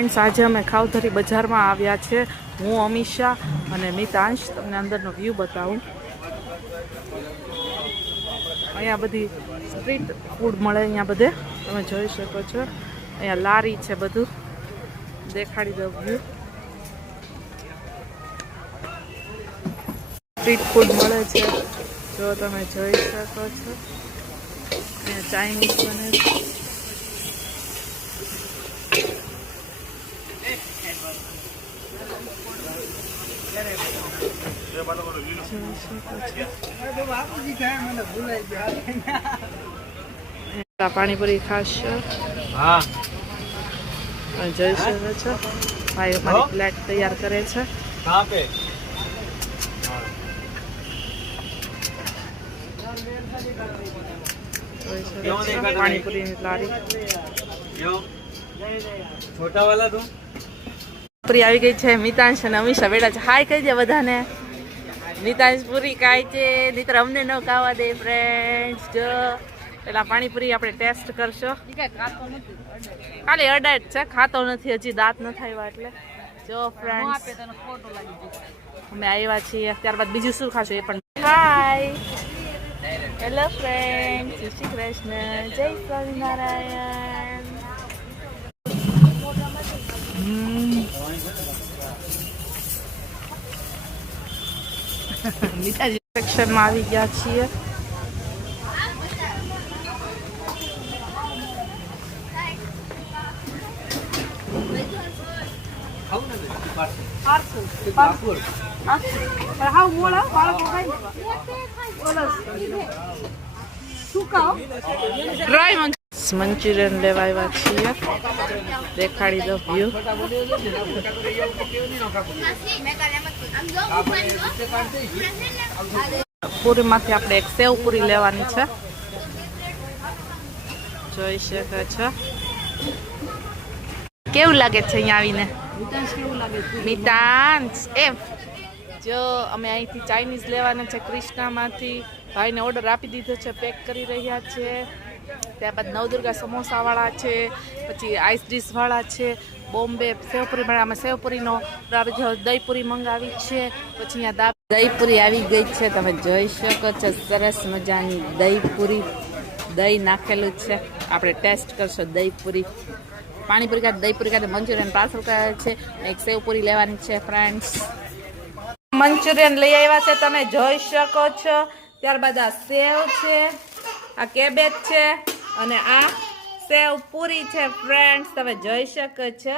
Friends, આજે અમે ખાવધરી બજારમાં આવ્યા છે. હું અમીષા અને મિતાંશ. તમને અંદરનો વ્યૂ બતાવું. અહીંયા બધી સ્ટ્રીટ ફૂડ મળે. અહીંયા બધે તમે જોઈ શકો છો. અહીંયા લારી છે, બધું દેખાડી દઉં વ્યૂ. સ્ટ્રીટ ફૂડ મળે છે, જો તમે જોઈ શકો છો. અહીંયા ચાઇનીઝ બને છે. પાણીપુરી ખાશો? હા, જોઈ શકો છો. ભાઈ અમારી પ્લેટ તૈયાર કરે છે. પાણીપુરી ની લારી. છોટા વાલા તું પૂરી આવી ગઈ છે. મિતાંશ અને અમીષા બેઠા છે. હાય કહી દે બધાને. મિતાંશ પૂરી ખાય છે, નહીતર અમને ન ખાવા દે. ફ્રેન્ડ્સ, જો પેલા પાણીપુરી આપણે ટેસ્ટ કરશો. ખાલી અડાટ છે, ખાતો નથી હજી, દાંત ન થાય એટલે. જો ફ્રેન્ડ્સ, અમે આવ્યા છીએ. ત્યારબાદ બીજું શું ખાશો એ પણ. હાય, હેલો ફ્રેન્ડ્સ, જય શ્રી કૃષ્ણ, જય સ્વામિનારાયણ. મીઠાઈ સેક્શનમાં આવી ગયા છીએ. મંચુરિયન લેવા આવ્યા છીએ. દેખાડી દો વ્યૂ. પૂરીમાંથી આપણે એક સેવ પૂરી લેવાની છે. જોઈ શકો છો. કેવું લાગે છે અહીંયા આવીને? મિતાંશ એમ જો અમે અહીંથી ચાઇનીઝ લેવાના છે ક્રિષ્નામાંથી. ભાઈને ઓર્ડર આપી દીધો છે, પેક કરી રહ્યા છે. ત્યારબાદ નવદુર્ગા સમોસાવાળા છે, પછી આઈસ ડીશવાળા છે, બોમ્બે સેવપુરી. અમે સેવપુરીનો દહીંપુરી મંગાવી છે. પછી અહીંયા દહીંપુરી આવી ગઈ છે, તમે જોઈ શકો છો. સરસ મજાની દહીંપુરી, દહીં નાખેલું છે. આપણે ટેસ્ટ કરશો દહીંપુરી. પાણીપુરી કાઢ, દહીંપુરી કાઢ, મંચુરિયન પાર્સલ કરાવે છે. એક સેવપુરી લેવાની છે. ફ્રેન્ડ્સ, મંચુરિયન લઈ આવ્યા છે, તમે જોઈ શકો છો. ત્યારબાદ આ સેવ છે, આ કેબેજ છે અને આ સેવ પૂરી છે. ફ્રેન્ડ્સ, તમે જોઈ શકો છો.